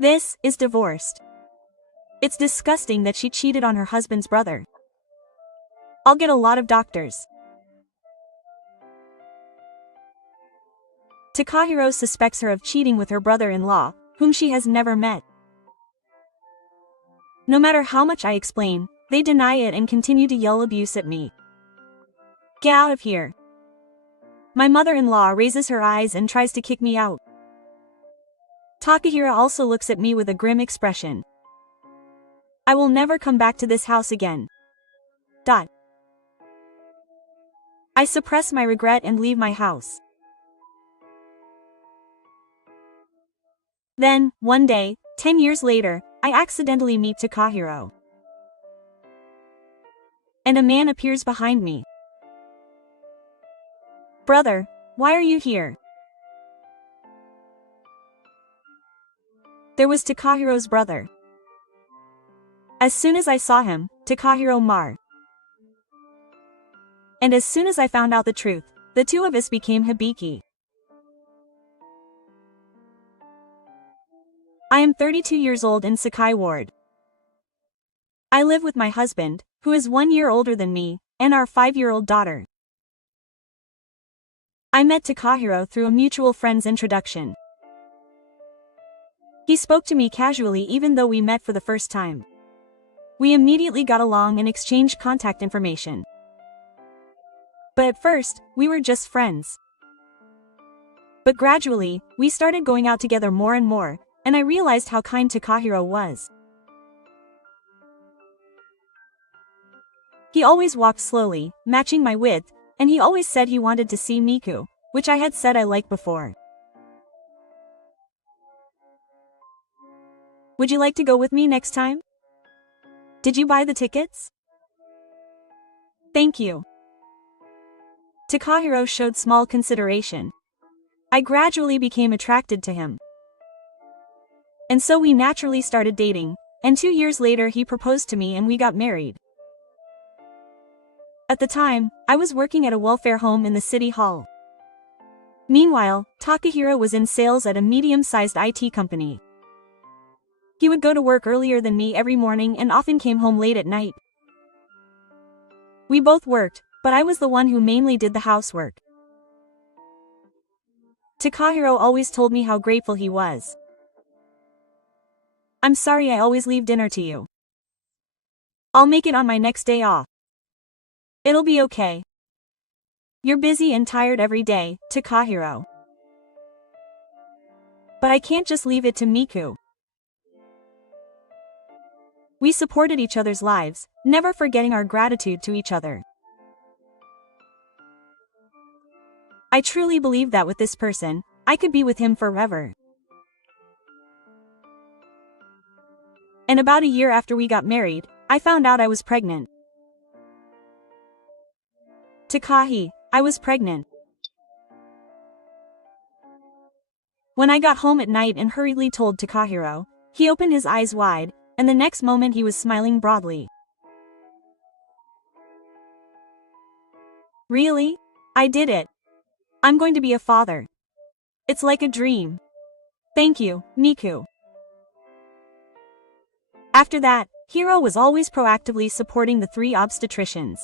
This is divorced. It's disgusting that she cheated on her husband's brother. I'll get a lot of doctors. Takahiro suspects her of cheating with her brother-in-law, whom she has never met. No matter how much I explain, they deny it and continue to yell abuse at me. Get out of here. My mother-in-law raises her eyes and tries to kick me out. Takahiro also looks at me with a grim expression. I will never come back to this house again. I suppress my regret and leave my house. Then, one day, 10 years later, I accidentally meet Takahiro. And a man appears behind me. Brother, why are you here? There was Takahiro's brother. As soon as I saw him, Takahiro Mar. And as soon as I found out the truth, the two of us became Hibiki. I am 32 years old in Sakai Ward. I live with my husband, who is 1 year older than me, and our 5-year-old daughter. I met Takahiro through a mutual friend's introduction. He spoke to me casually even though we met for the first time. We immediately got along and exchanged contact information. But at first, we were just friends. But gradually, we started going out together more and more, and I realized how kind Takahiro was. He always walked slowly, matching my width, and he always said he wanted to see Miku, which I had said I liked before. Would you like to go with me next time? Did you buy the tickets? Thank you. Takahiro showed small consideration. I gradually became attracted to him. And so we naturally started dating, and 2 years later he proposed to me and we got married. At the time, I was working at a welfare home in the city hall. Meanwhile, Takahiro was in sales at a medium-sized IT company. He would go to work earlier than me every morning and often came home late at night. We both worked, but I was the one who mainly did the housework. Takahiro always told me how grateful he was. I'm sorry I always leave dinner to you. I'll make it on my next day off. It'll be okay. You're busy and tired every day, Takahiro. But I can't just leave it to Miku. We supported each other's lives, never forgetting our gratitude to each other. I truly believe that with this person, I could be with him forever. And about a year after we got married, I found out I was pregnant. Takahi, I was pregnant. When I got home at night and hurriedly told Takahiro, he opened his eyes wide, and the next moment he was smiling broadly. Really? I did it. I'm going to be a father. It's like a dream. Thank you, Miku. After that, Hiro was always proactively supporting the 3 obstetricians.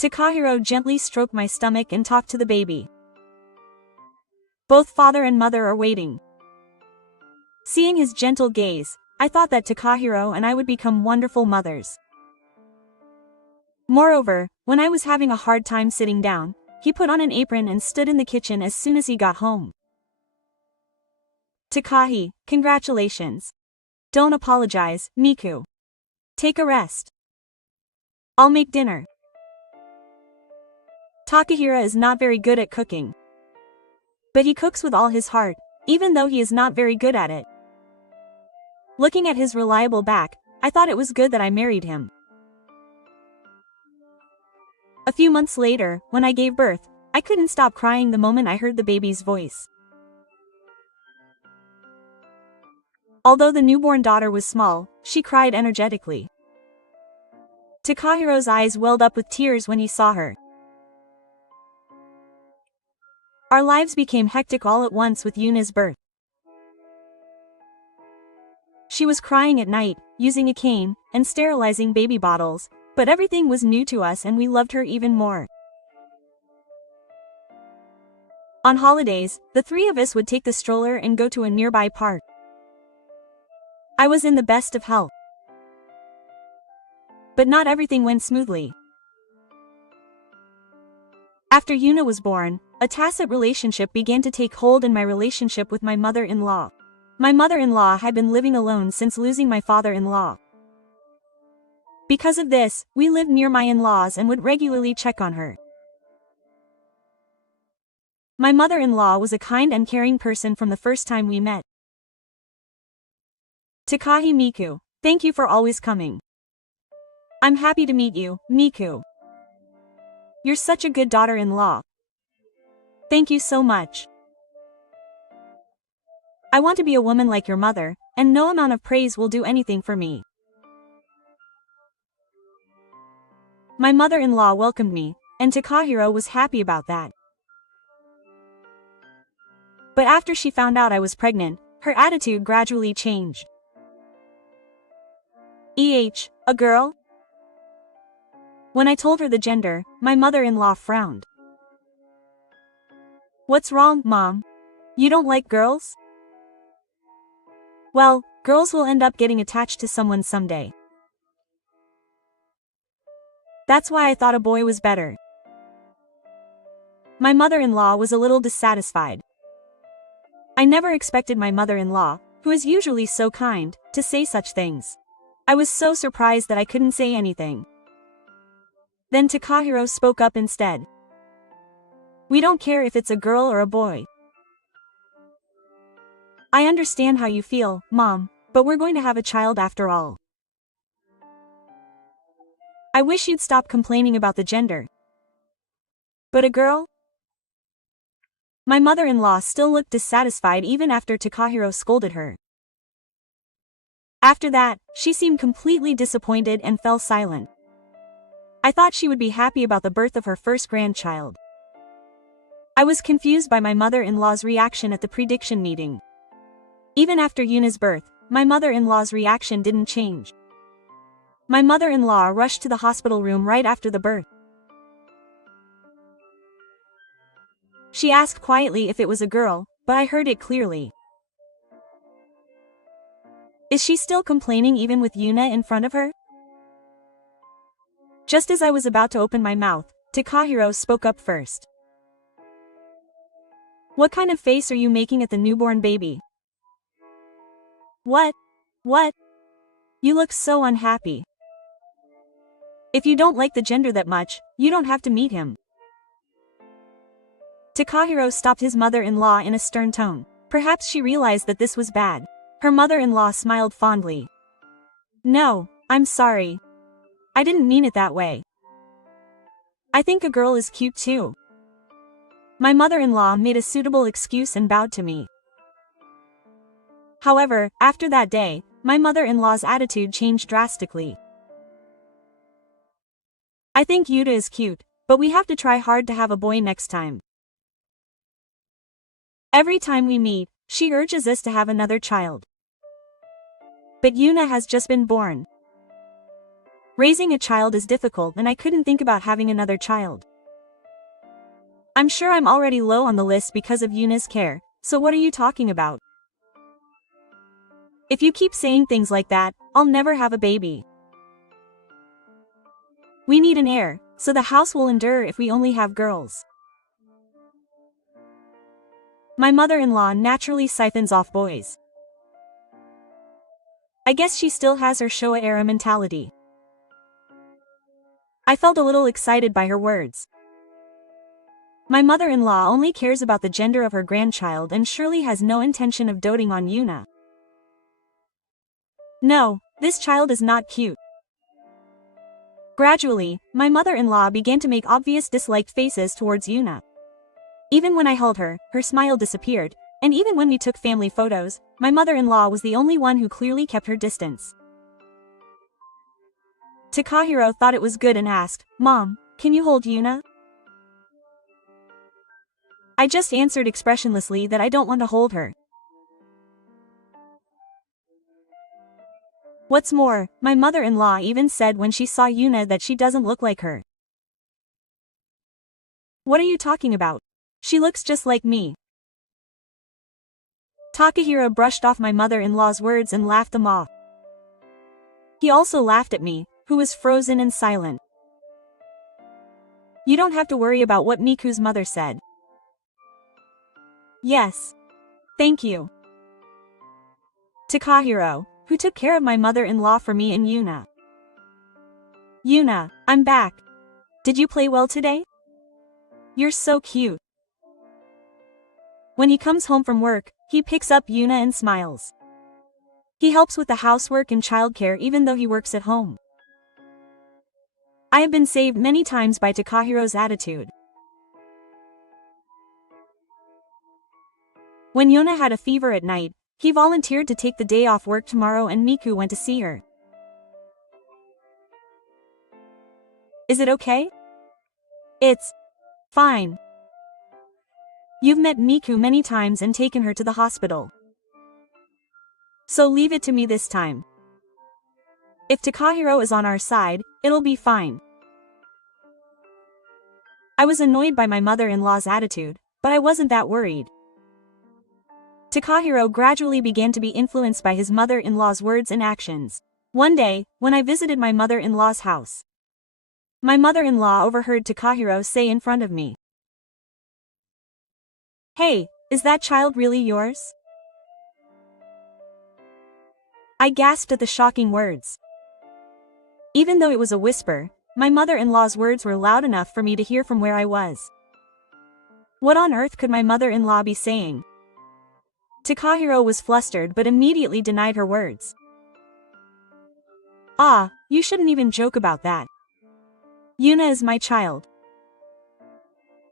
Takahiro gently stroked my stomach and talked to the baby. Both father and mother are waiting. Seeing his gentle gaze, I thought that Takahiro and I would become wonderful mothers. Moreover, when I was having a hard time sitting down, he put on an apron and stood in the kitchen as soon as he got home. Takahi, congratulations. Don't apologize, Miku. Take a rest. I'll make dinner. Takahiro is not very good at cooking. But he cooks with all his heart, even though he is not very good at it. Looking at his reliable back, I thought it was good that I married him. A few months later, when I gave birth, I couldn't stop crying the moment I heard the baby's voice. Although the newborn daughter was small, she cried energetically. Takahiro's eyes welled up with tears when he saw her. Our lives became hectic all at once with Yuna's birth. She was crying at night, using a cane, and sterilizing baby bottles, but everything was new to us and we loved her even more. On holidays, the three of us would take the stroller and go to a nearby park. I was in the best of health. But not everything went smoothly. After Yuna was born, a tacit relationship began to take hold in my relationship with my mother-in-law. My mother-in-law had been living alone since losing my father-in-law. Because of this, we lived near my in-laws and would regularly check on her. My mother-in-law was a kind and caring person from the first time we met. Takahi Miku, thank you for always coming. I'm happy to meet you, Miku. You're such a good daughter-in-law. Thank you so much. I want to be a woman like your mother, and no amount of praise will do anything for me. My mother-in-law welcomed me, and Takahiro was happy about that. But after she found out I was pregnant, her attitude gradually changed. A girl? When I told her the gender, my mother-in-law frowned. What's wrong, Mom? You don't like girls? Well, girls will end up getting attached to someone someday. That's why I thought a boy was better. My mother-in-law was a little dissatisfied. I never expected my mother-in-law, who is usually so kind, to say such things. I was so surprised that I couldn't say anything. Then Takahiro spoke up instead. We don't care if it's a girl or a boy. I understand how you feel, Mom, but we're going to have a child after all. I wish you'd stop complaining about the gender. But a girl? My mother-in-law still looked dissatisfied even after Takahiro scolded her. After that, she seemed completely disappointed and fell silent. I thought she would be happy about the birth of her first grandchild. I was confused by my mother-in-law's reaction at the prediction meeting. Even after Yuna's birth, my mother-in-law's reaction didn't change. My mother-in-law rushed to the hospital room right after the birth. She asked quietly if it was a girl, but I heard it clearly. Is she still complaining even with Yuna in front of her? Just as I was about to open my mouth, Takahiro spoke up first. What kind of face are you making at the newborn baby? What? You look so unhappy. If you don't like the gender that much, you don't have to meet him. Takahiro stopped his mother-in-law in a stern tone. Perhaps she realized that this was bad. Her mother-in-law smiled fondly. No, I'm sorry. I didn't mean it that way. I think a girl is cute too. My mother-in-law made a suitable excuse and bowed to me. However, after that day, my mother-in-law's attitude changed drastically. I think Yuta is cute, but we have to try hard to have a boy next time. Every time we meet, she urges us to have another child. But Yuna has just been born. Raising a child is difficult and I couldn't think about having another child. I'm sure I'm already low on the list because of Yuna's care, so what are you talking about? If you keep saying things like that, I'll never have a baby. We need an heir, so the house will endure if we only have girls. My mother-in-law naturally siphons off boys. I guess she still has her Showa-era mentality. I felt a little excited by her words. My mother-in-law only cares about the gender of her grandchild and surely has no intention of doting on Yuna. No, this child is not cute. Gradually, my mother-in-law began to make obvious disliked faces towards Yuna. Even when I held her, her smile disappeared, and even when we took family photos, my mother-in-law was the only one who clearly kept her distance. Takahiro thought it was good and asked, Mom, can you hold Yuna? I just answered expressionlessly that I don't want to hold her. What's more, my mother-in-law even said when she saw Yuna that she doesn't look like her. What are you talking about? She looks just like me. Takahiro brushed off my mother-in-law's words and laughed them off. He also laughed at me, who was frozen and silent. You don't have to worry about what Miku's mother said. Yes. Thank you. Takahiro, who took care of my mother-in-law for me and Yuna. Yuna, I'm back. Did you play well today? You're so cute. When he comes home from work, he picks up Yuna and smiles. He helps with the housework and childcare even though he works at home. I have been saved many times by Takahiro's attitude. When Yuna had a fever at night, he volunteered to take the day off work tomorrow and Miku went to see her. Is it okay? It's fine. You've met Miku many times and taken her to the hospital. So leave it to me this time. If Takahiro is on our side, it'll be fine. I was annoyed by my mother-in-law's attitude, but I wasn't that worried. Takahiro gradually began to be influenced by his mother-in-law's words and actions. One day, when I visited my mother-in-law's house, my mother-in-law overheard Takahiro say in front of me, "Hey, is that child really yours?" I gasped at the shocking words. Even though it was a whisper, my mother-in-law's words were loud enough for me to hear from where I was. What on earth could my mother-in-law be saying? Takahiro was flustered but immediately denied her words. Ah, you shouldn't even joke about that. Yuna is my child.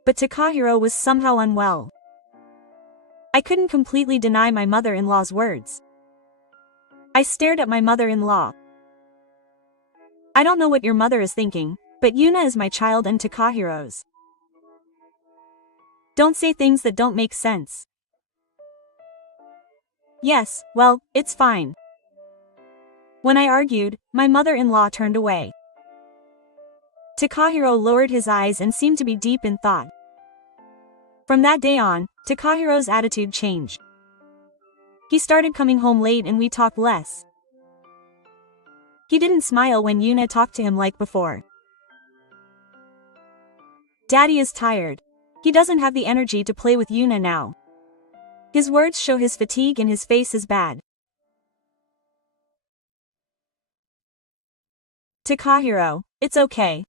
But Takahiro was somehow unwell. I couldn't completely deny my mother-in-law's words. I stared at my mother-in-law. I don't know what your mother is thinking, but Yuna is my child and Takahiro's. Don't say things that don't make sense. Yes, well, it's fine. When I argued, my mother-in-law turned away. Takahiro lowered his eyes and seemed to be deep in thought. From that day on, Takahiro's attitude changed. He started coming home late and we talked less. He didn't smile when Yuna talked to him like before. Daddy is tired. He doesn't have the energy to play with Yuna now. His words show his fatigue and his face is bad. Takahiro, it's okay.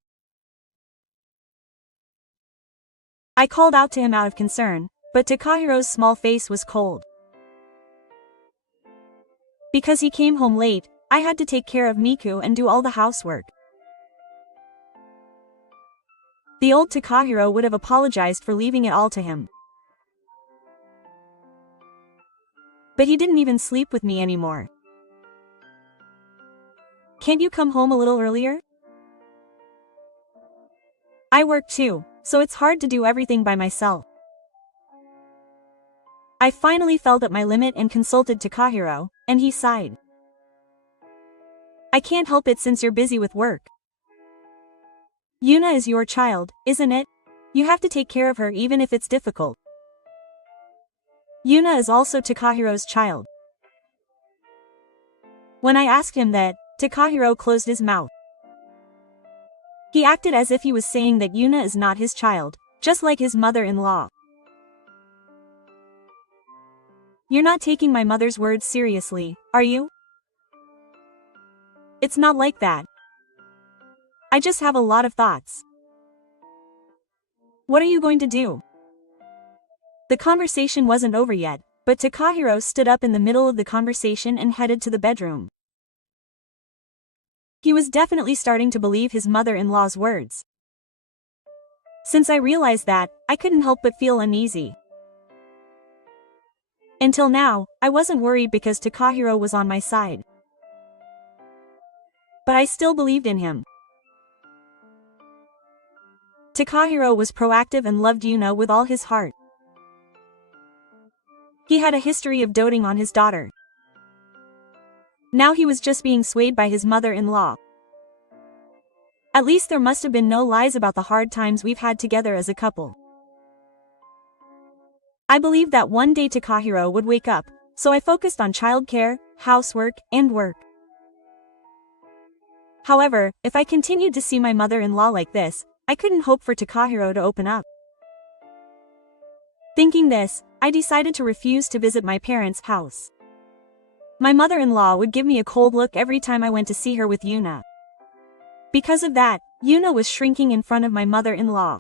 I called out to him out of concern, but Takahiro's small face was cold. Because he came home late, I had to take care of Miku and do all the housework. The old Takahiro would have apologized for leaving it all to him. But he didn't even sleep with me anymore. Can't you come home a little earlier? I work too, so it's hard to do everything by myself. I finally felt at my limit and consulted Takahiro, and he sighed. I can't help it since you're busy with work. Yuna is your child, isn't it? You have to take care of her even if it's difficult. Yuna is also Takahiro's child. When I asked him that, Takahiro closed his mouth. He acted as if he was saying that Yuna is not his child, just like his mother-in-law. You're not taking my mother's words seriously, are you? It's not like that. I just have a lot of thoughts. What are you going to do? The conversation wasn't over yet, but Takahiro stood up in the middle of the conversation and headed to the bedroom. He was definitely starting to believe his mother-in-law's words. Since I realized that, I couldn't help but feel uneasy. Until now, I wasn't worried because Takahiro was on my side. But I still believed in him. Takahiro was proactive and loved Yuna with all his heart. He had a history of doting on his daughter. Now he was just being swayed by his mother-in-law. At least there must have been no lies about the hard times we've had together as a couple. I believed that one day Takahiro would wake up, so I focused on childcare, housework, and work. However, if I continued to see my mother-in-law like this, I couldn't hope for Takahiro to open up. Thinking this, I decided to refuse to visit my parents' house. My mother-in-law would give me a cold look every time I went to see her with Yuna. Because of that, Yuna was shrinking in front of my mother-in-law.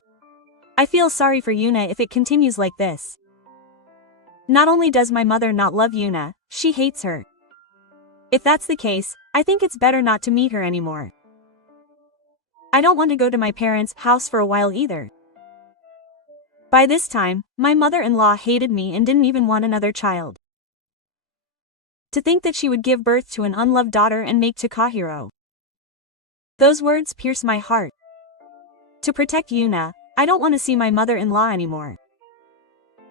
I feel sorry for Yuna if it continues like this. Not only does my mother not love Yuna, she hates her. If that's the case, I think it's better not to meet her anymore. I don't want to go to my parents' house for a while either. By this time, my mother-in-law hated me and didn't even want another child. To think that she would give birth to an unloved daughter and make Takahiro. Those words pierce my heart. To protect Yuna, I don't want to see my mother-in-law anymore.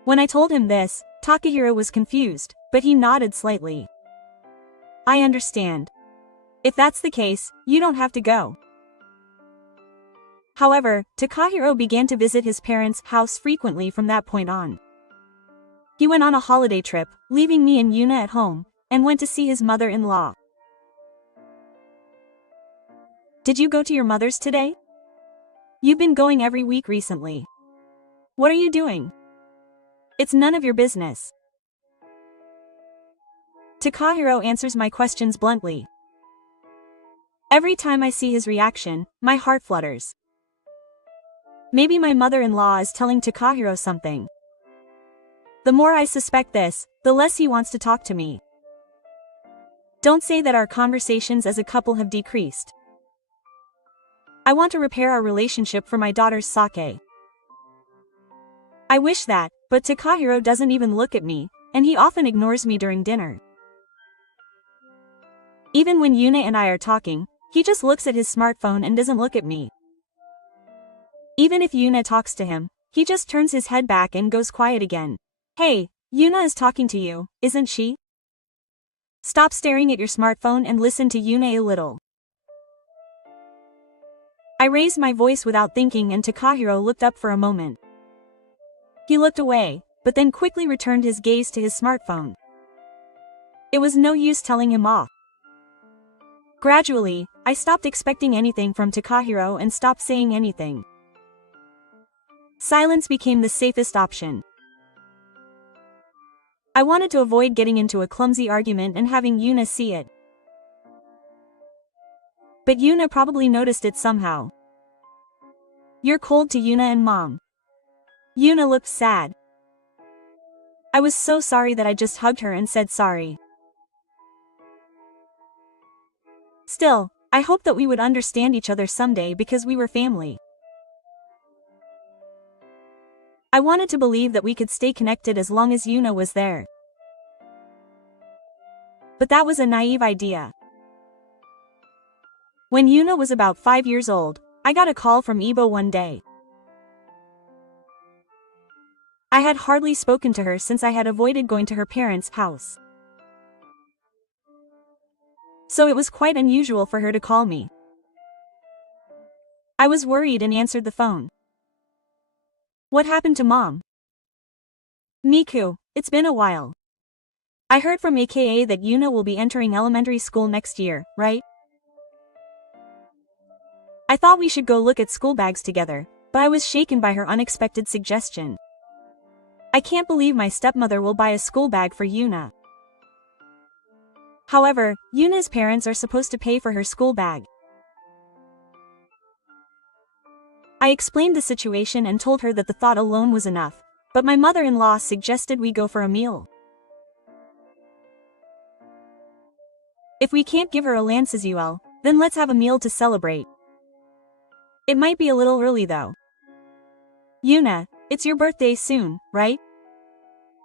When I told him this, Takahiro was confused, but he nodded slightly. I understand. If that's the case, you don't have to go. However, Takahiro began to visit his parents' house frequently from that point on. He went on a holiday trip, leaving me and Yuna at home, and went to see his mother-in-law. Did you go to your mother's today? You've been going every week recently. What are you doing? It's none of your business. Takahiro answers my questions bluntly. Every time I see his reaction, my heart flutters. Maybe my mother-in-law is telling Takahiro something. The more I suspect this, the less he wants to talk to me. Don't say that our conversations as a couple have decreased. I want to repair our relationship for my daughter's sake. I wish that, but Takahiro doesn't even look at me, and he often ignores me during dinner. Even when Yuna and I are talking, he just looks at his smartphone and doesn't look at me. Even if Yuna talks to him, he just turns his head back and goes quiet again. Hey, Yuna is talking to you, isn't she? Stop staring at your smartphone and listen to Yuna a little. I raised my voice without thinking and Takahiro looked up for a moment. He looked away, but then quickly returned his gaze to his smartphone. It was no use telling him off. Gradually, I stopped expecting anything from Takahiro and stopped saying anything. Silence became the safest option. I wanted to avoid getting into a clumsy argument and having Yuna see it. But Yuna probably noticed it somehow. You're cold to Yuna and Mom. Yuna looked sad. I was so sorry that I just hugged her and said sorry. Still, I hoped that we would understand each other someday because we were family. I wanted to believe that we could stay connected as long as Yuna was there. But that was a naive idea. When Yuna was about 5 years old, I got a call from Ibo one day. I had hardly spoken to her since I had avoided going to her parents' house. So it was quite unusual for her to call me. I was worried and answered the phone. What happened to Mom? Miku, it's been a while. I heard from AKA that Yuna will be entering elementary school next year, right? I thought we should go look at school bags together, but I was shaken by her unexpected suggestion. I can't believe my stepmother will buy a school bag for Yuna. However, Yuna's parents are supposed to pay for her school bag. I explained the situation and told her that the thought alone was enough, but my mother-in-law suggested we go for a meal. If we can't give her a Lancesuel, then let's have a meal to celebrate. It might be a little early though. Yuna, it's your birthday soon, right?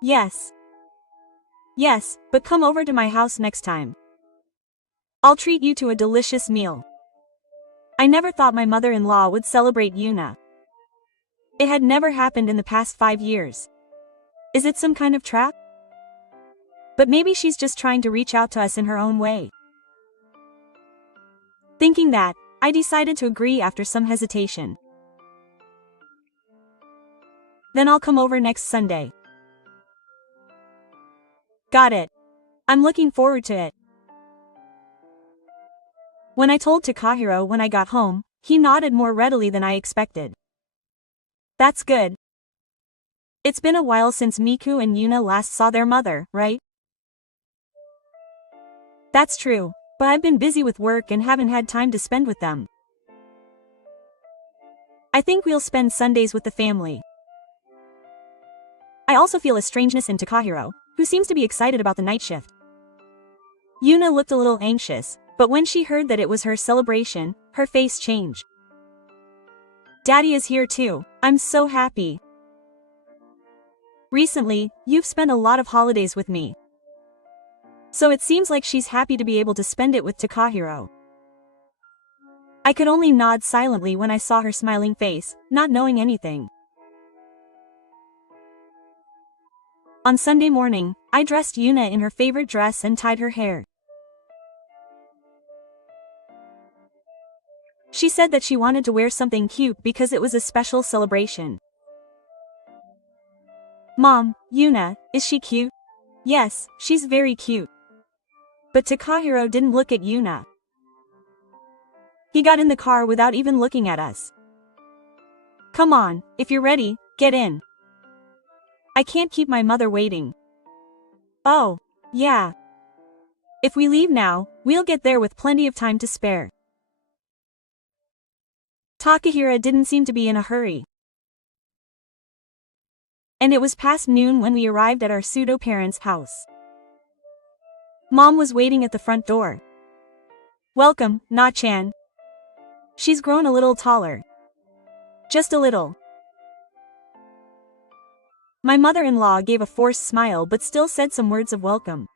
Yes. Yes, but come over to my house next time. I'll treat you to a delicious meal. I never thought my mother-in-law would celebrate Yuna. It had never happened in the past 5 years. Is it some kind of trap? But maybe she's just trying to reach out to us in her own way. Thinking that, I decided to agree after some hesitation. Then I'll come over next Sunday. Got it. I'm looking forward to it. When I told Takahiro when I got home, he nodded more readily than I expected. That's good. It's been a while since Miku and Yuna last saw their mother, right? That's true, but I've been busy with work and haven't had time to spend with them. I think we'll spend Sundays with the family. I also feel a strangeness in Takahiro, who seems to be excited about the night shift. Yuna looked a little anxious, but when she heard that it was her celebration, her face changed. Daddy is here too, I'm so happy. Recently, you've spent a lot of holidays with me. So it seems like she's happy to be able to spend it with Takahiro. I could only nod silently when I saw her smiling face, not knowing anything. On Sunday morning, I dressed Yuna in her favorite dress and tied her hair. She said that she wanted to wear something cute because it was a special celebration. Mom, Yuna, is she cute? Yes, she's very cute. But Takahiro didn't look at Yuna. He got in the car without even looking at us. Come on, if you're ready, get in. I can't keep my mother waiting. Oh, yeah. If we leave now, we'll get there with plenty of time to spare. Takahiro didn't seem to be in a hurry. And it was past noon when we arrived at our pseudo-parents' house. Mom was waiting at the front door. Welcome, Na-chan. She's grown a little taller. Just a little. My mother-in-law gave a forced smile but still said some words of welcome.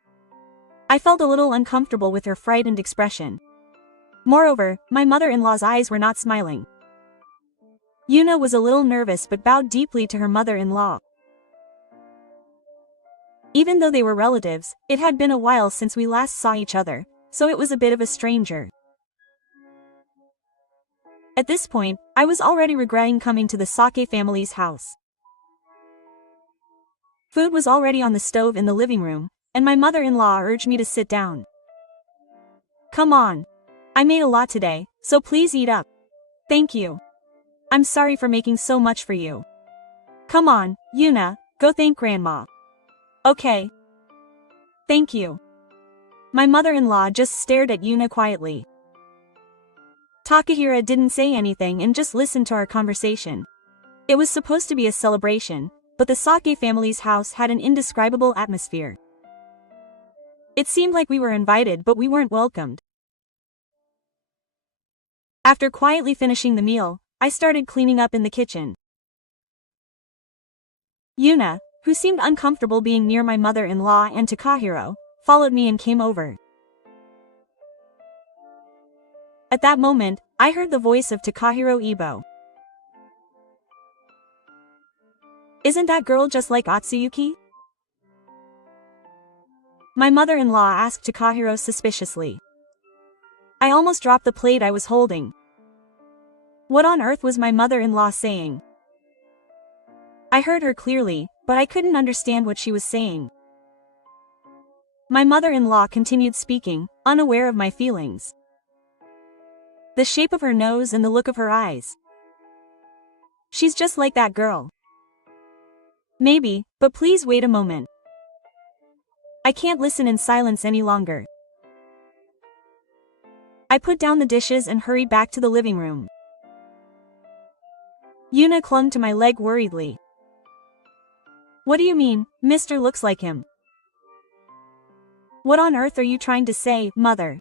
I felt a little uncomfortable with her frightened expression. Moreover, my mother-in-law's eyes were not smiling. Yuna was a little nervous but bowed deeply to her mother-in-law. Even though they were relatives, it had been a while since we last saw each other, so it was a bit of a stranger. At this point, I was already regretting coming to the Sake family's house. Food was already on the stove in the living room, and my mother-in-law urged me to sit down. Come on. I made a lot today, so please eat up. Thank you. I'm sorry for making so much for you. Come on, Yuna, go thank Grandma. Okay. Thank you. My mother-in-law just stared at Yuna quietly. Takahiro didn't say anything and just listened to our conversation. It was supposed to be a celebration, but the Sake family's house had an indescribable atmosphere. It seemed like we were invited but we weren't welcomed. After quietly finishing the meal, I started cleaning up in the kitchen. Yuna, who seemed uncomfortable being near my mother-in-law and Takahiro, followed me and came over. At that moment, I heard the voice of Takahiro Ibo. Isn't that girl just like Atsuyuki? My mother-in-law asked Takahiro suspiciously. I almost dropped the plate I was holding. What on earth was my mother-in-law saying? I heard her clearly, but I couldn't understand what she was saying. My mother-in-law continued speaking, unaware of my feelings. The shape of her nose and the look of her eyes. She's just like that girl. Maybe, but please wait a moment. I can't listen in silence any longer. I put down the dishes and hurried back to the living room. Yuna clung to my leg worriedly. What do you mean, Mr. looks like him? What on earth are you trying to say, mother?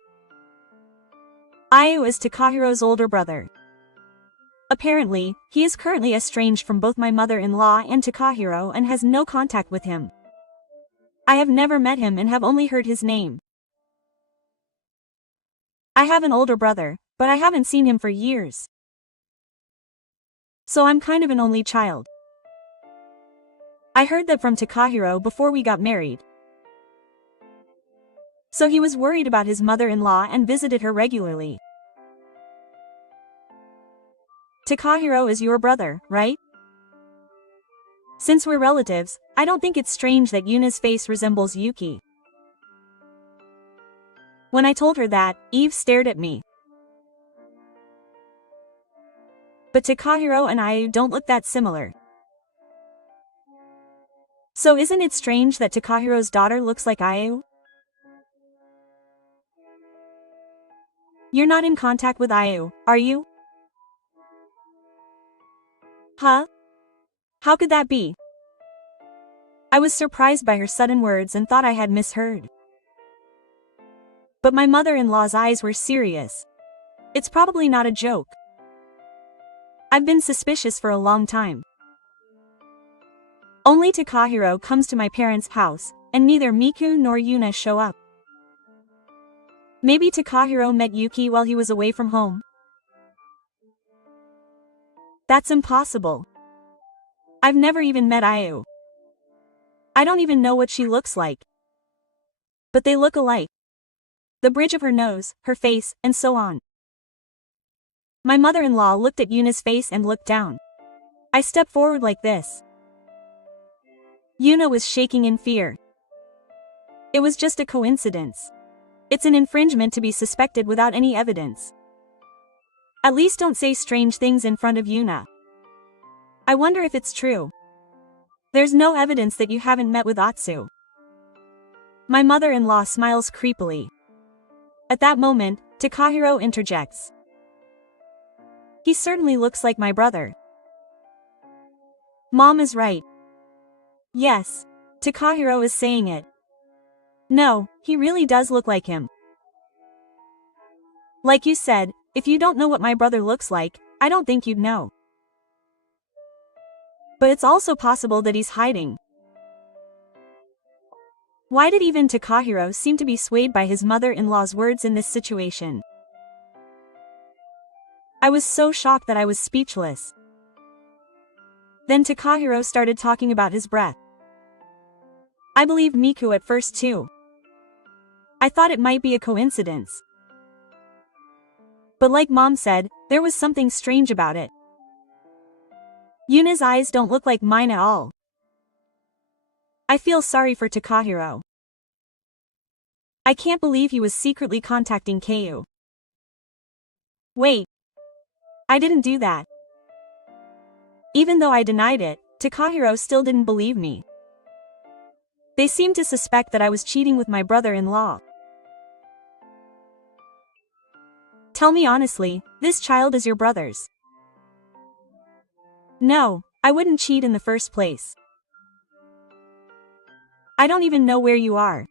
Ayu is Takahiro's older brother. Apparently, he is currently estranged from both my mother-in-law and Takahiro and has no contact with him. I have never met him and have only heard his name. I have an older brother, but I haven't seen him for years. So I'm kind of an only child. I heard that from Takahiro before we got married. So he was worried about his mother-in-law and visited her regularly. Takahiro is your brother, right? Since we're relatives, I don't think it's strange that Yuna's face resembles Yuki. When I told her that, Eve stared at me. But Takahiro and Ayu don't look that similar. So isn't it strange that Takahiro's daughter looks like Ayu? You're not in contact with Ayu, are you? Huh? How could that be? I was surprised by her sudden words and thought I had misheard. But my mother-in-law's eyes were serious. It's probably not a joke. I've been suspicious for a long time. Only Takahiro comes to my parents' house, and neither Miku nor Yuna show up. Maybe Takahiro met Yuki while he was away from home. That's impossible. I've never even met Ayu. I don't even know what she looks like. But they look alike. The bridge of her nose, her face, and so on. My mother-in-law looked at Yuna's face and looked down. I stepped forward like this. Yuna was shaking in fear. It was just a coincidence. It's an infringement to be suspected without any evidence. At least don't say strange things in front of Yuna. I wonder if it's true. There's no evidence that you haven't met with Atsu. My mother-in-law smiles creepily. At that moment, Takahiro interjects. He certainly looks like my brother. Mom is right. Yes, Takahiro is saying it. No, he really does look like him. Like you said, if you don't know what my brother looks like, I don't think you'd know. But it's also possible that he's hiding. Why did even Takahiro seem to be swayed by his mother-in-law's words in this situation? I was so shocked that I was speechless. Then Takahiro started talking about his breath. I believed Miku at first too. I thought it might be a coincidence. But like Mom said, there was something strange about it. Yuna's eyes don't look like mine at all. I feel sorry for Takahiro. I can't believe he was secretly contacting Keiyu. Wait. I didn't do that. Even though I denied it, Takahiro still didn't believe me. They seemed to suspect that I was cheating with my brother-in-law. Tell me honestly, this child is your brother's. No, I wouldn't cheat in the first place. I don't even know where you are.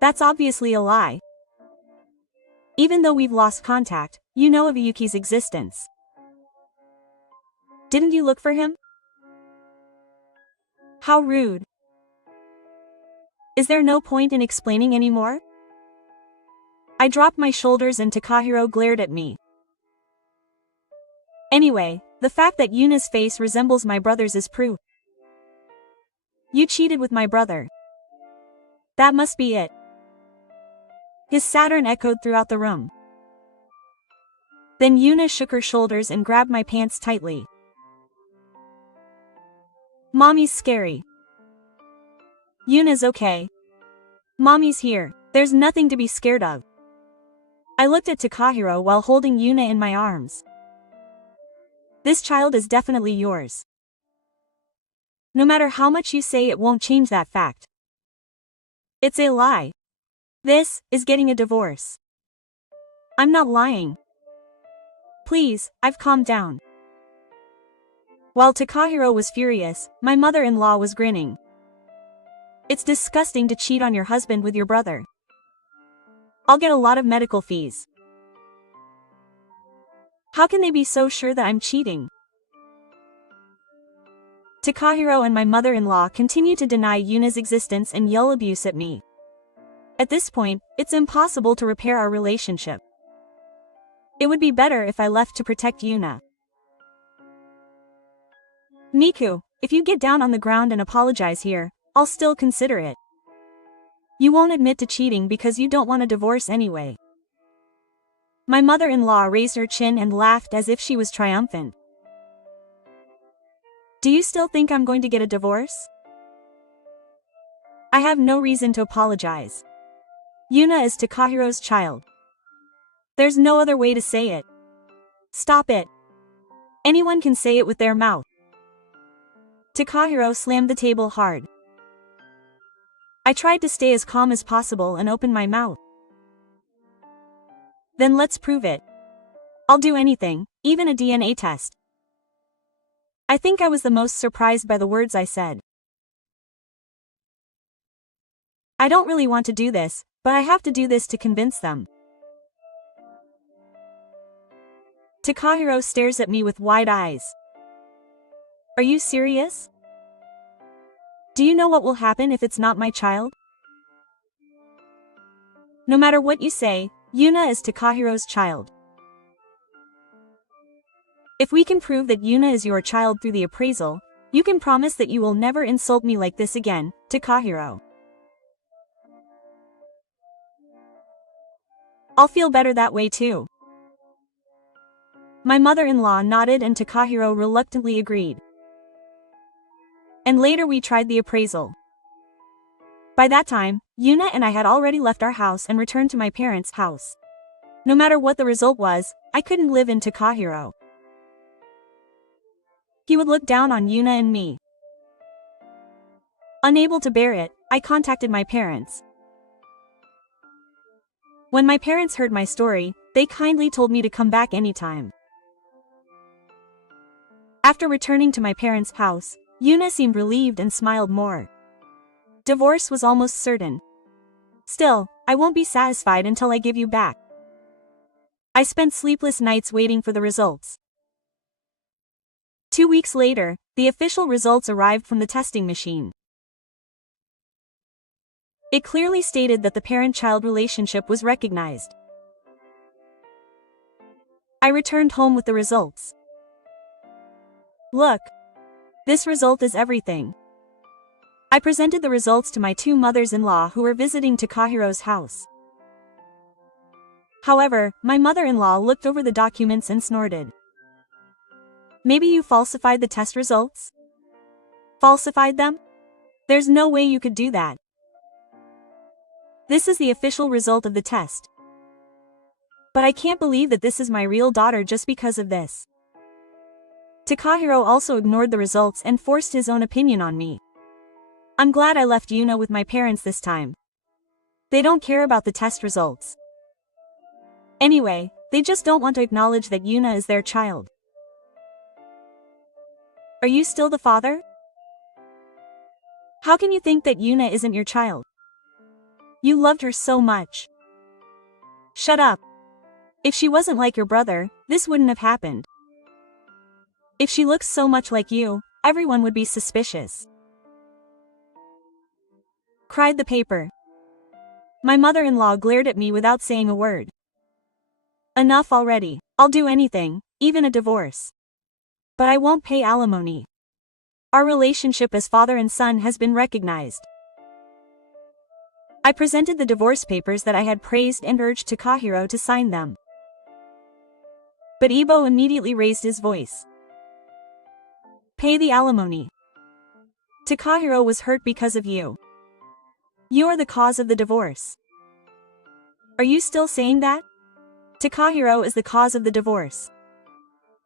That's obviously a lie. Even though we've lost contact, you know of Yuki's existence. Didn't you look for him? How rude. Is there no point in explaining anymore? I dropped my shoulders and Takahiro glared at me. Anyway, the fact that Yuna's face resembles my brother's is proof. You cheated with my brother. That must be it. His Saturn echoed throughout the room. Then Yuna shook her shoulders and grabbed my pants tightly. Mommy's scary. Yuna's okay. Mommy's here. There's nothing to be scared of. I looked at Takahiro while holding Yuna in my arms. This child is definitely yours. No matter how much you say, it won't change that fact. It's a lie. This is getting a divorce. I'm not lying. Please, I've calmed down. While Takahiro was furious, my mother-in-law was grinning. It's disgusting to cheat on your husband with your brother. I'll get a lot of medical fees. How can they be so sure that I'm cheating? Takahiro and my mother-in-law continue to deny Yuna's existence and yell abuse at me. At this point, it's impossible to repair our relationship. It would be better if I left to protect Yuna. Miku, if you get down on the ground and apologize here, I'll still consider it. You won't admit to cheating because you don't want a divorce anyway. My mother-in-law raised her chin and laughed as if she was triumphant. Do you still think I'm going to get a divorce? I have no reason to apologize. Yuna is Takahiro's child. There's no other way to say it. Stop it. Anyone can say it with their mouth. Takahiro slammed the table hard. I tried to stay as calm as possible and open my mouth. Then let's prove it. I'll do anything, even a DNA test. I think I was the most surprised by the words I said. I don't really want to do this, but I have to do this to convince them. Takahiro stares at me with wide eyes. Are you serious? Do you know what will happen if it's not my child? No matter what you say, Yuna is Takahiro's child. If we can prove that Yuna is your child through the appraisal, you can promise that you will never insult me like this again, Takahiro. I'll feel better that way too. My mother-in-law nodded and Takahiro reluctantly agreed. And later we tried the appraisal. By that time, Yuna and I had already left our house and returned to my parents' house. No matter what the result was, I couldn't live in Takahiro. He would look down on Yuna and me. Unable to bear it, I contacted my parents. When my parents heard my story, they kindly told me to come back anytime. After returning to my parents' house, Yuna seemed relieved and smiled more. Divorce was almost certain. Still, I won't be satisfied until I give you back. I spent sleepless nights waiting for the results. 2 weeks later, the official results arrived from the testing machine. It clearly stated that the parent-child relationship was recognized. I returned home with the results. Look. This result is everything. I presented the results to my 2 mothers-in-law who were visiting Takahiro's house. However, my mother-in-law looked over the documents and snorted. Maybe you falsified the test results? Falsified them? There's no way you could do that. This is the official result of the test. But I can't believe that this is my real daughter just because of this. Takahiro also ignored the results and forced his own opinion on me. I'm glad I left Yuna with my parents this time. They don't care about the test results. Anyway, they just don't want to acknowledge that Yuna is their child. Are you still the father? How can you think that Yuna isn't your child? You loved her so much. Shut up. If she wasn't like your brother, this wouldn't have happened. If she looks so much like you, everyone would be suspicious. Cried the paper. My mother-in-law glared at me without saying a word. Enough already. I'll do anything, even a divorce. But I won't pay alimony. Our relationship as father and son has been recognized. I presented the divorce papers that I had praised and urged Takahiro to sign them. But Ibo immediately raised his voice. Pay the alimony. Takahiro was hurt because of you. You are the cause of the divorce. Are you still saying that? Takahiro is the cause of the divorce.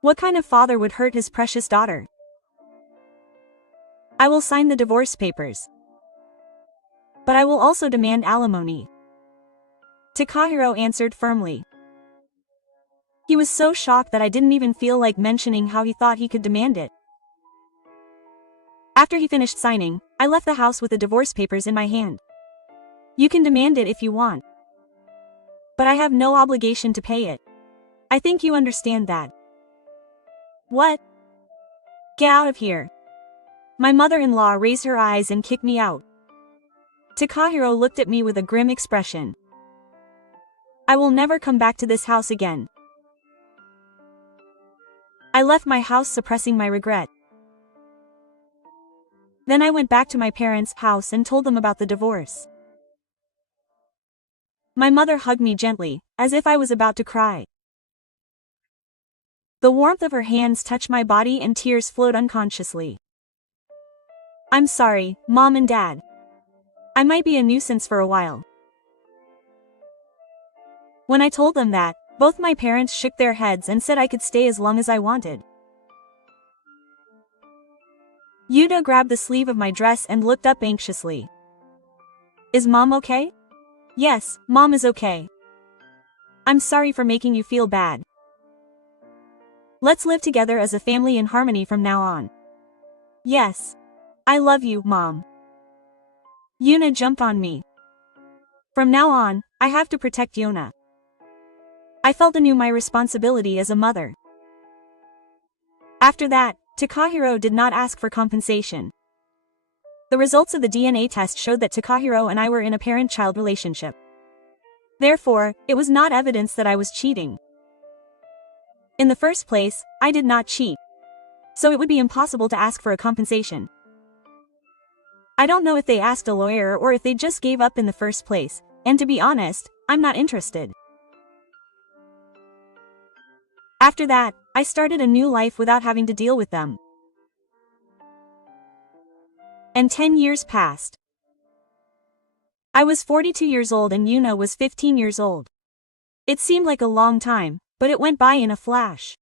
What kind of father would hurt his precious daughter? I will sign the divorce papers. But I will also demand alimony. Takahiro answered firmly. He was so shocked that I didn't even feel like mentioning how he thought he could demand it. After he finished signing, I left the house with the divorce papers in my hand. You can demand it if you want. But I have no obligation to pay it. I think you understand that. What? Get out of here. My mother-in-law raised her eyes and kicked me out. Takahiro looked at me with a grim expression. I will never come back to this house again. I left my house suppressing my regret. Then I went back to my parents' house and told them about the divorce. My mother hugged me gently, as if I was about to cry. The warmth of her hands touched my body and tears flowed unconsciously. I'm sorry, Mom and Dad. I might be a nuisance for a while. When I told them that, both my parents shook their heads and said I could stay as long as I wanted. Yuta grabbed the sleeve of my dress and looked up anxiously. Is Mom okay? Yes, Mom is okay. I'm sorry for making you feel bad. Let's live together as a family in harmony from now on. Yes. I love you, Mom. Yuna jumped on me. From now on, I have to protect Yuna. I felt anew my responsibility as a mother. After that, Takahiro did not ask for compensation. The results of the DNA test showed that Takahiro and I were in a parent-child relationship. Therefore, it was not evidence that I was cheating. In the first place, I did not cheat. So it would be impossible to ask for a compensation. I don't know if they asked a lawyer or if they just gave up in the first place, and to be honest, I'm not interested. After that, I started a new life without having to deal with them. And 10 years passed. I was 42 years old and Yuna was 15 years old. It seemed like a long time, but it went by in a flash.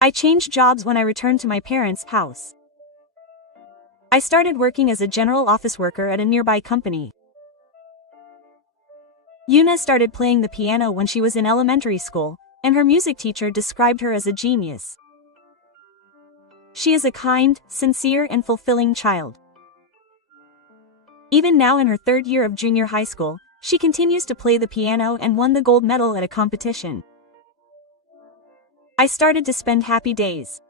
I changed jobs when I returned to my parents' house. I started working as a general office worker at a nearby company. Yuna started playing the piano when she was in elementary school, and her music teacher described her as a genius. She is a kind, sincere and fulfilling child. Even now in her third year of junior high school, she continues to play the piano and won the gold medal at a competition. I started to spend happy days.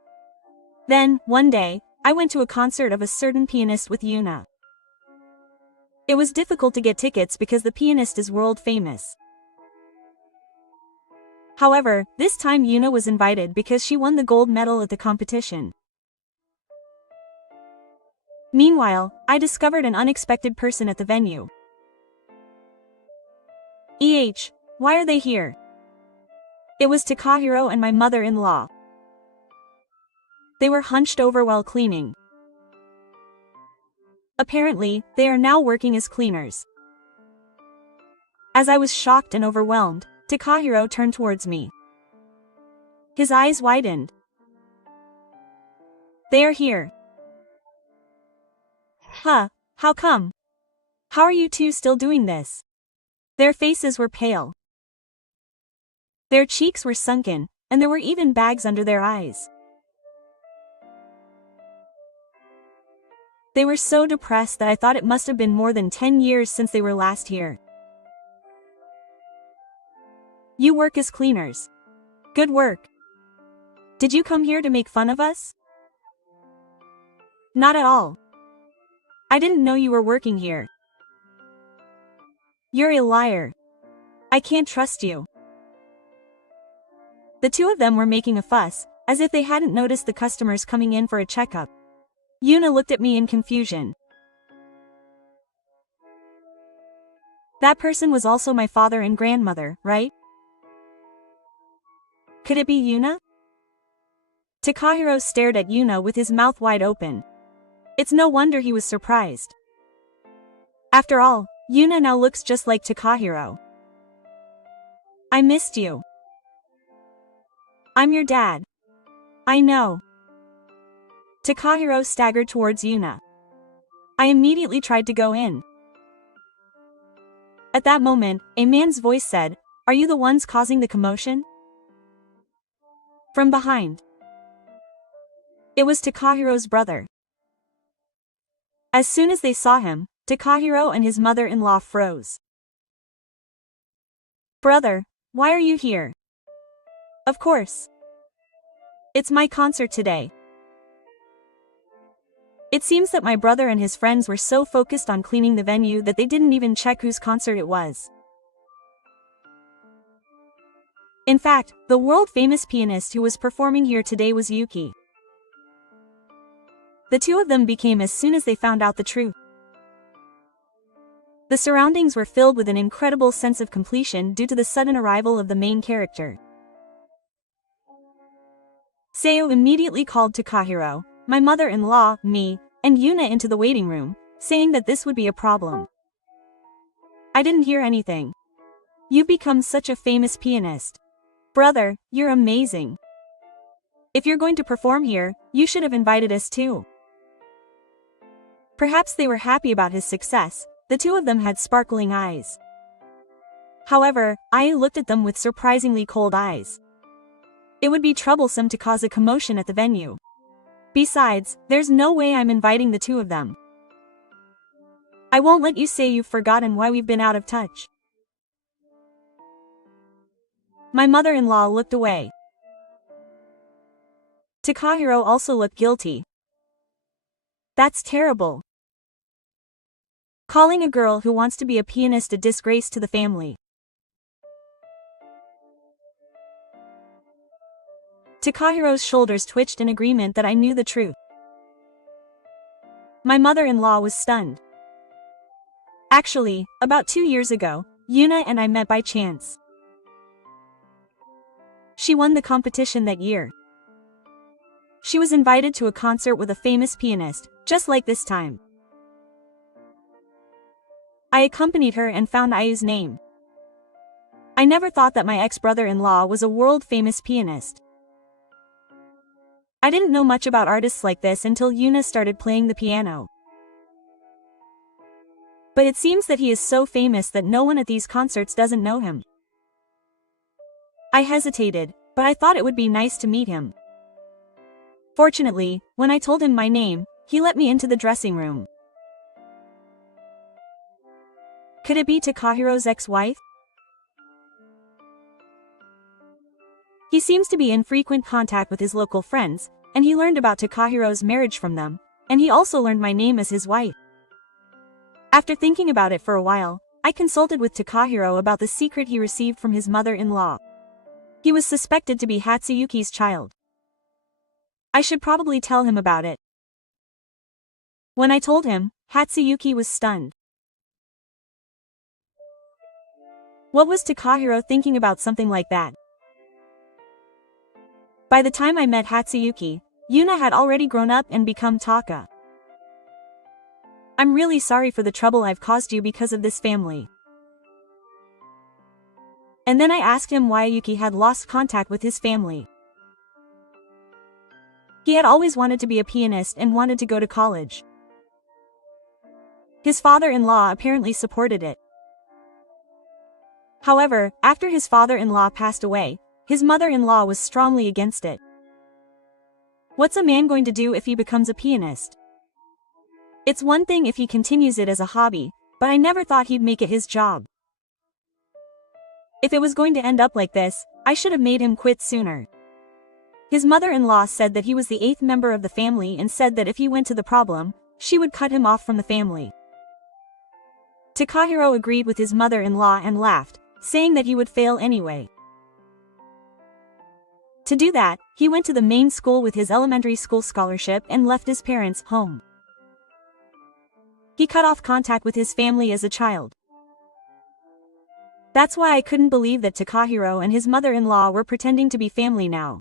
Then, one day, I went to a concert of a certain pianist with Yuna. It was difficult to get tickets because the pianist is world famous. However, this time Yuna was invited because she won the gold medal at the competition. Meanwhile, I discovered an unexpected person at the venue. Why are they here? It was Takahiro and my mother-in-law. They were hunched over while cleaning. Apparently, they are now working as cleaners. As I was shocked and overwhelmed, Takahiro turned towards me. His eyes widened. They are here. Huh, how come? How are you two still doing this? Their faces were pale. Their cheeks were sunken, and there were even bags under their eyes. They were so depressed that I thought it must have been more than 10 years since they were last here. You work as cleaners. Good work. Did you come here to make fun of us? Not at all. I didn't know you were working here. You're a liar. I can't trust you. The two of them were making a fuss, as if they hadn't noticed the customers coming in for a checkup. Yuna looked at me in confusion. That person was also my father and grandmother, right? Could it be Yuna? Takahiro stared at Yuna with his mouth wide open. It's no wonder he was surprised. After all, Yuna now looks just like Takahiro. I missed you. I'm your dad. I know. Takahiro staggered towards Yuna. I immediately tried to go in. At that moment, a man's voice said, "Are you the ones causing the commotion?" From behind. It was Takahiro's brother. As soon as they saw him, Takahiro and his mother-in-law froze. Brother, why are you here? Of course. It's my concert today. It seems that my brother and his friends were so focused on cleaning the venue that they didn't even check whose concert it was. In fact, the world-famous pianist who was performing here today was Yuki. The two of them became as soon as they found out the truth. The surroundings were filled with an incredible sense of completion due to the sudden arrival of the main character. Seiyu immediately called Takahiro, my mother-in-law, me, and Yuna into the waiting room, saying that this would be a problem. I didn't hear anything. You've become such a famous pianist. Brother, you're amazing. If you're going to perform here, you should have invited us too. Perhaps they were happy about his success, the two of them had sparkling eyes. However, I looked at them with surprisingly cold eyes. It would be troublesome to cause a commotion at the venue. Besides, there's no way I'm inviting the two of them. I won't let you say you've forgotten why we've been out of touch. My mother-in-law looked away. Takahiro also looked guilty. That's terrible. Calling a girl who wants to be a pianist a disgrace to the family. Takahiro's shoulders twitched in agreement that I knew the truth. My mother-in-law was stunned. Actually, about 2 years ago, Yuna and I met by chance. She won the competition that year. She was invited to a concert with a famous pianist, just like this time. I accompanied her and found Ayu's name. I never thought that my ex-brother-in-law was a world-famous pianist. I didn't know much about artists like this until Yuna started playing the piano. But it seems that he is so famous that no one at these concerts doesn't know him. I hesitated, but I thought it would be nice to meet him. Fortunately, when I told him my name, he let me into the dressing room. Could it be Takahiro's ex-wife? He seems to be in frequent contact with his local friends, and he learned about Takahiro's marriage from them, and he also learned my name as his wife. After thinking about it for a while, I consulted with Takahiro about the secret he received from his mother-in-law. He was suspected to be Hatsuyuki's child. I should probably tell him about it. When I told him, Hatsuyuki was stunned. What was Takahiro thinking about something like that? By the time I met Hatsuyuki, Yuna had already grown up and become Taka. I'm really sorry for the trouble I've caused you because of this family. And then I asked him why Yuki had lost contact with his family. He had always wanted to be a pianist and wanted to go to college. His father-in-law apparently supported it. However, after his father-in-law passed away, his mother-in-law was strongly against it. What's a man going to do if he becomes a pianist? It's one thing if he continues it as a hobby, but I never thought he'd make it his job. If it was going to end up like this, I should have made him quit sooner. His mother-in-law said that he was the 8th member of the family and said that if he went to the problem, she would cut him off from the family. Takahiro agreed with his mother-in-law and laughed, saying that he would fail anyway. To do that, he went to the main school with his elementary school scholarship and left his parents' home. He cut off contact with his family as a child. That's why I couldn't believe that Takahiro and his mother-in-law were pretending to be family now.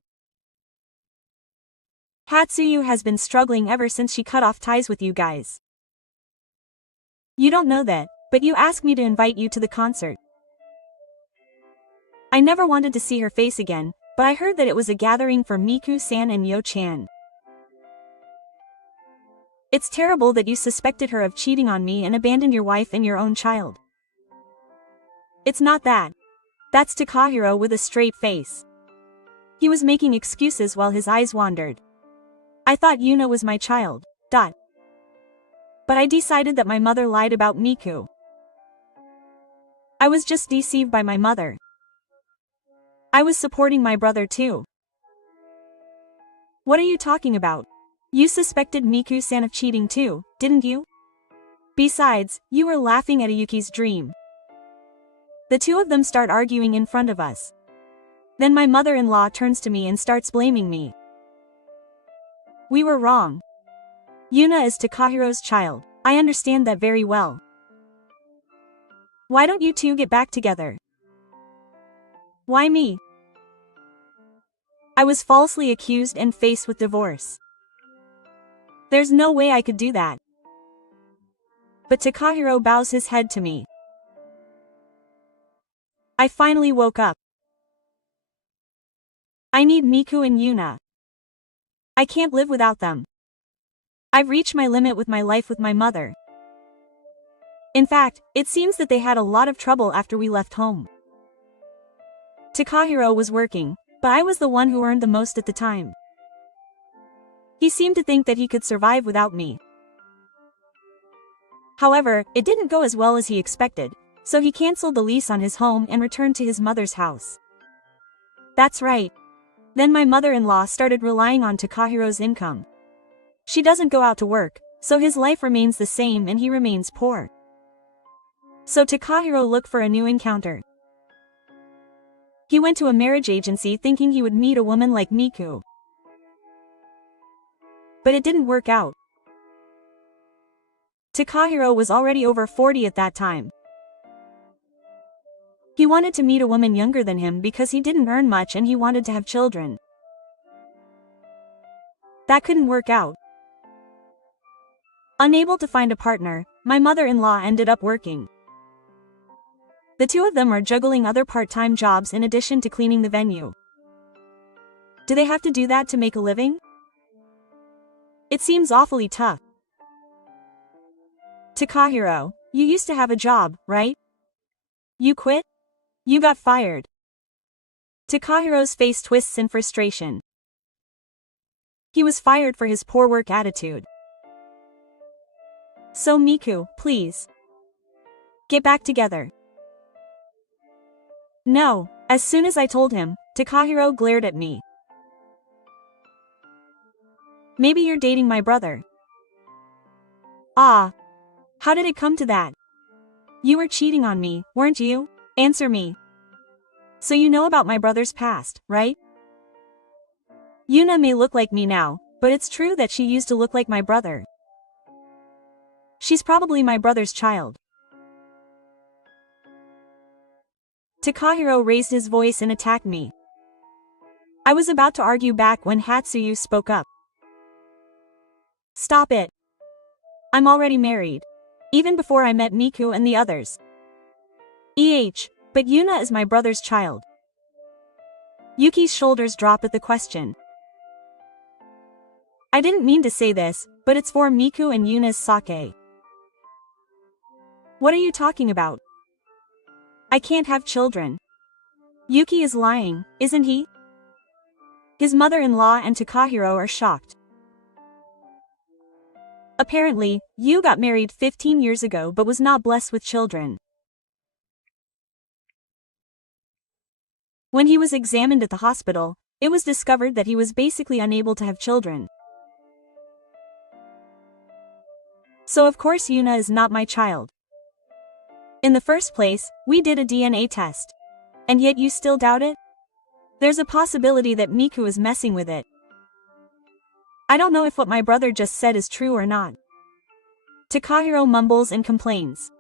Hatsuyu has been struggling ever since she cut off ties with you guys. You don't know that, but you asked me to invite you to the concert. I never wanted to see her face again, but I heard that it was a gathering for Miku-san and Yo-chan. It's terrible that you suspected her of cheating on me and abandoned your wife and your own child. It's not that. That's Takahiro with a straight face. He was making excuses while his eyes wandered. I thought Yuna was my child. But I decided that my mother lied about Miku. I was just deceived by my mother. I was supporting my brother too. What are you talking about? You suspected Miku-san of cheating too, didn't you? Besides, you were laughing at Ayuki's dream. The two of them start arguing in front of us. Then my mother-in-law turns to me and starts blaming me. We were wrong. Yuna is Takahiro's child, I understand that very well. Why don't you two get back together? Why me? I was falsely accused and faced with divorce. There's no way I could do that. But Takahiro bows his head to me. I finally woke up. I need Miku and Yuna. I can't live without them. I've reached my limit with my life with my mother. In fact, it seems that they had a lot of trouble after we left home. Takahiro was working, but I was the one who earned the most at the time. He seemed to think that he could survive without me. However, it didn't go as well as he expected, so he cancelled the lease on his home and returned to his mother's house. That's right. Then my mother-in-law started relying on Takahiro's income. She doesn't go out to work, so his life remains the same and he remains poor. So Takahiro looked for a new encounter. He went to a marriage agency thinking he would meet a woman like Miku. But it didn't work out. Takahiro was already over 40 at that time. He wanted to meet a woman younger than him because he didn't earn much and he wanted to have children. That couldn't work out. Unable to find a partner, my mother-in-law ended up working. The two of them are juggling other part-time jobs in addition to cleaning the venue. Do they have to do that to make a living? It seems awfully tough. Takahiro, you used to have a job, right? You quit? You got fired. Takahiro's face twists in frustration. He was fired for his poor work attitude. So Miku, please. Get back together. No, as soon as I told him, Takahiro glared at me. Maybe you're dating my brother. Ah. How did it come to that? You were cheating on me, weren't you? Answer me. So you know about my brother's past, right? Yuna may look like me now, but it's true that she used to look like my brother. She's probably my brother's child. Takahiro raised his voice and attacked me. I was about to argue back when Hatsuyu spoke up. Stop it. I'm already married. Even before I met Miku and the others. But Yuna is my brother's child. Yuki's shoulders drop at the question. I didn't mean to say this, but it's for Miku and Yuna's sake. What are you talking about? I can't have children. Yuki is lying, isn't he? His mother-in-law and Takahiro are shocked. Apparently, Yu got married 15 years ago but was not blessed with children. When he was examined at the hospital, it was discovered that he was basically unable to have children. So of course Yuna is not my child. In the first place, we did a DNA test. And yet you still doubt it? There's a possibility that Miku is messing with it. I don't know if what my brother just said is true or not. Takahiro mumbles and complains.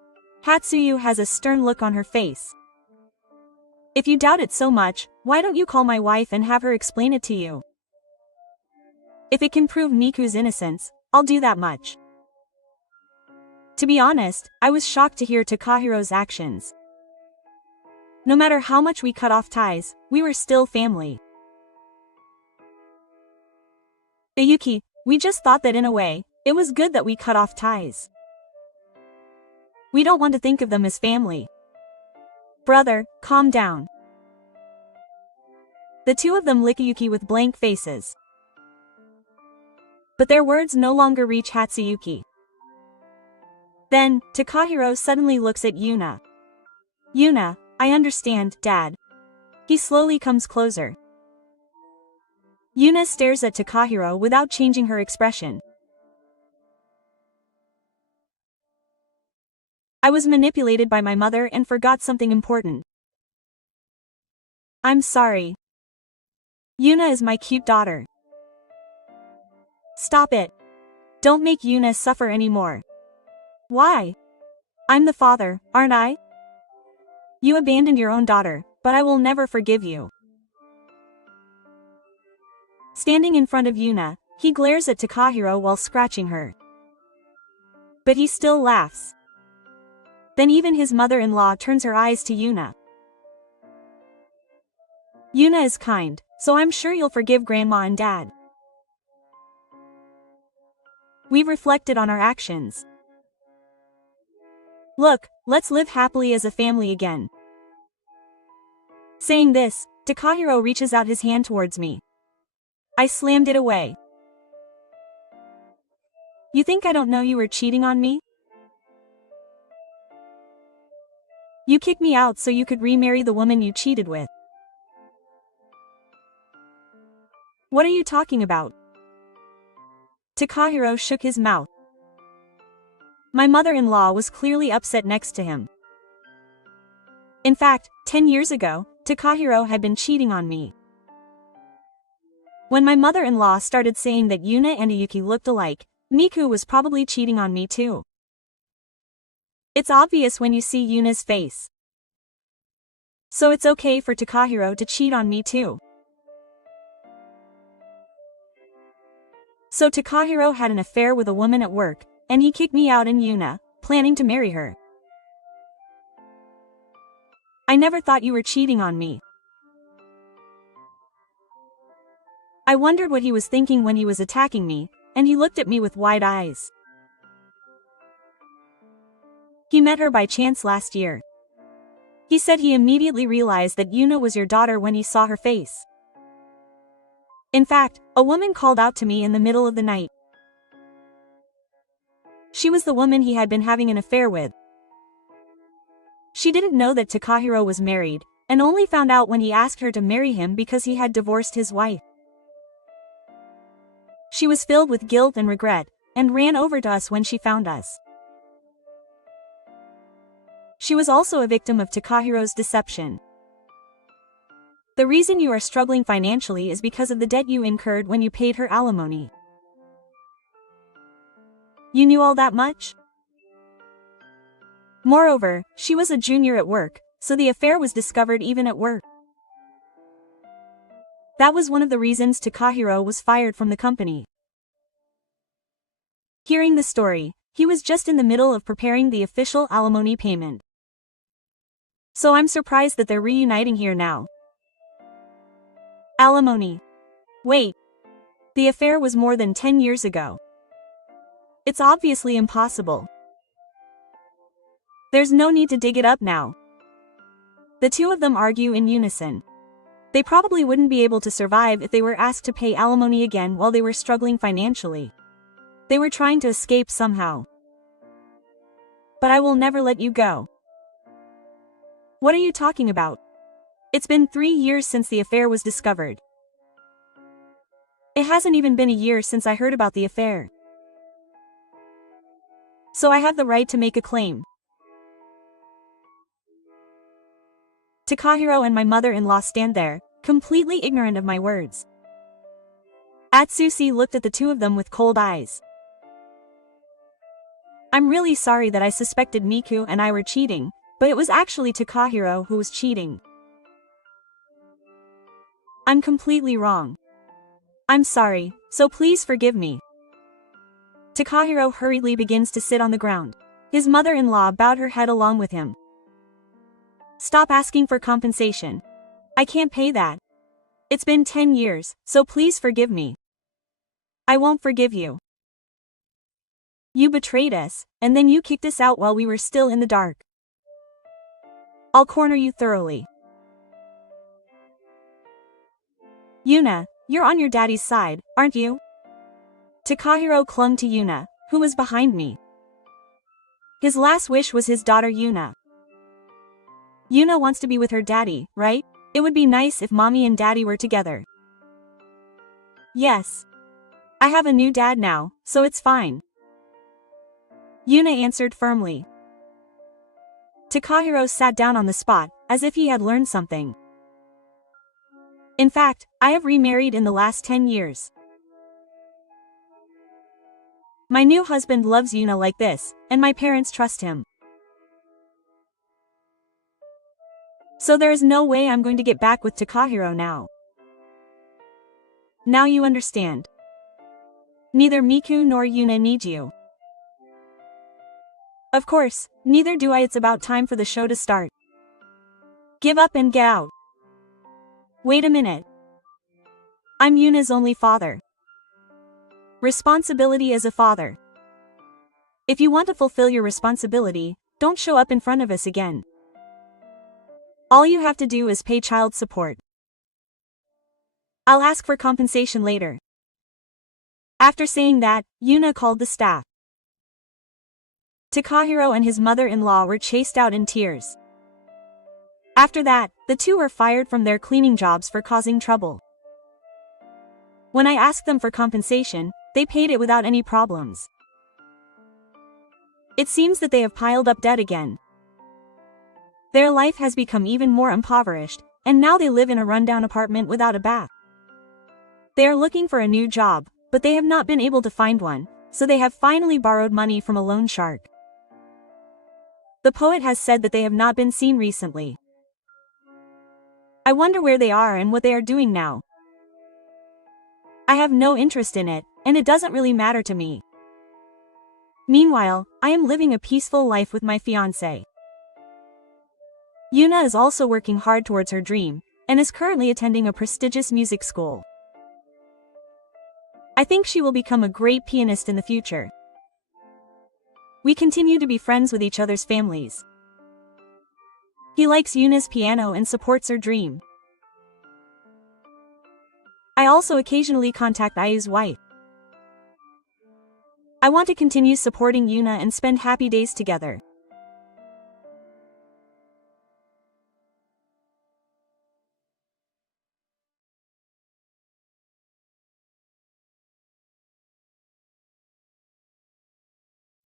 Hatsuyu has a stern look on her face. If you doubt it so much, why don't you call my wife and have her explain it to you? If it can prove Miku's innocence, I'll do that much. To be honest, I was shocked to hear Takahiro's actions. No matter how much we cut off ties, we were still family. Yuki, we just thought that in a way, it was good that we cut off ties. We don't want to think of them as family. Brother, calm down. The two of them lick Yuki with blank faces. But their words no longer reach Hatsuyuki. Then, Takahiro suddenly looks at Yuna. Yuna, I understand, Dad. He slowly comes closer. Yuna stares at Takahiro without changing her expression. I was manipulated by my mother and forgot something important. I'm sorry. Yuna is my cute daughter. Stop it. Don't make Yuna suffer anymore. Why? I'm the father, aren't I? You abandoned your own daughter, but I will never forgive you. Standing in front of Yuna, he glares at Takahiro while scratching her. But he still laughs. Then even his mother-in-law turns her eyes to Yuna. Yuna is kind, so I'm sure you'll forgive Grandma and Dad. We've reflected on our actions. Look, let's live happily as a family again. Saying this, Takahiro reaches out his hand towards me. I slammed it away. You think I don't know you were cheating on me? You kicked me out so you could remarry the woman you cheated with. What are you talking about? Takahiro shook his mouth. My mother-in-law was clearly upset next to him. In fact, 10 years ago, Takahiro had been cheating on me. When my mother-in-law started saying that Yuna and Ayuki looked alike, Miku was probably cheating on me too. It's obvious when you see Yuna's face. So it's okay for Takahiro to cheat on me too. So Takahiro had an affair with a woman at work, and he kicked me out and Yuna, planning to marry her. I never thought you were cheating on me. I wondered what he was thinking when he was attacking me, and he looked at me with wide eyes. He met her by chance last year. He said he immediately realized that Yuna was your daughter when he saw her face. In fact, a woman called out to me in the middle of the night. She was the woman he had been having an affair with. She didn't know that Takahiro was married, and only found out when he asked her to marry him because he had divorced his wife. She was filled with guilt and regret, and ran over to us when she found us. She was also a victim of Takahiro's deception. The reason you are struggling financially is because of the debt you incurred when you paid her alimony. You knew all that much? Moreover, she was a junior at work, so the affair was discovered even at work. That was one of the reasons Takahiro was fired from the company. Hearing the story, he was just in the middle of preparing the official alimony payment. So I'm surprised that they're reuniting here now. Alimony. Wait. The affair was more than 10 years ago. It's obviously impossible. There's no need to dig it up now. The two of them argue in unison. They probably wouldn't be able to survive if they were asked to pay alimony again while they were struggling financially. They were trying to escape somehow. But I will never let you go. What are you talking about? It's been 3 years since the affair was discovered. It hasn't even been a year since I heard about the affair. So I have the right to make a claim. Takahiro and my mother-in-law stand there, completely ignorant of my words. Atsushi looked at the two of them with cold eyes. I'm really sorry that I suspected Miku and I were cheating, but it was actually Takahiro who was cheating. I'm completely wrong. I'm sorry, so please forgive me. Takahiro hurriedly begins to sit on the ground. His mother-in-law bowed her head along with him. Stop asking for compensation. I can't pay that. It's been 10 years, so please forgive me. I won't forgive you. You betrayed us, and then you kicked us out while we were still in the dark. I'll corner you thoroughly. Yuna, you're on your daddy's side, aren't you? Takahiro clung to Yuna, who was behind me. His last wish was his daughter Yuna. Yuna wants to be with her daddy, right? It would be nice if mommy and daddy were together. Yes. I have a new dad now, so it's fine. Yuna answered firmly. Takahiro sat down on the spot, as if he had learned something. In fact, I have remarried in the last 10 years. My new husband loves Yuna like this, and my parents trust him. So there is no way I'm going to get back with Takahiro now. now you understand. Neither Miku nor Yuna need you. Of course, neither do I. It's about time for the show to start. Give up and get out. Wait a minute. I'm Yuna's only father. Responsibility as a father. If you want to fulfill your responsibility, don't show up in front of us again. All you have to do is pay child support. I'll ask for compensation later. After saying that, Yuna called the staff. Takahiro and his mother-in-law were chased out in tears. After that, the two were fired from their cleaning jobs for causing trouble. When I asked them for compensation, they paid it without any problems. It seems that they have piled up debt again. Their life has become even more impoverished, and now they live in a rundown apartment without a bath. They are looking for a new job, but they have not been able to find one, so they have finally borrowed money from a loan shark. The poet has said that they have not been seen recently. I wonder where they are and what they are doing now. I have no interest in it, and it doesn't really matter to me. Meanwhile, I am living a peaceful life with my fiancé. Yuna is also working hard towards her dream, and is currently attending a prestigious music school. I think she will become a great pianist in the future. We continue to be friends with each other's families. He likes Yuna's piano and supports her dream. I also occasionally contact Ayu's wife. I want to continue supporting Yuna and spend happy days together.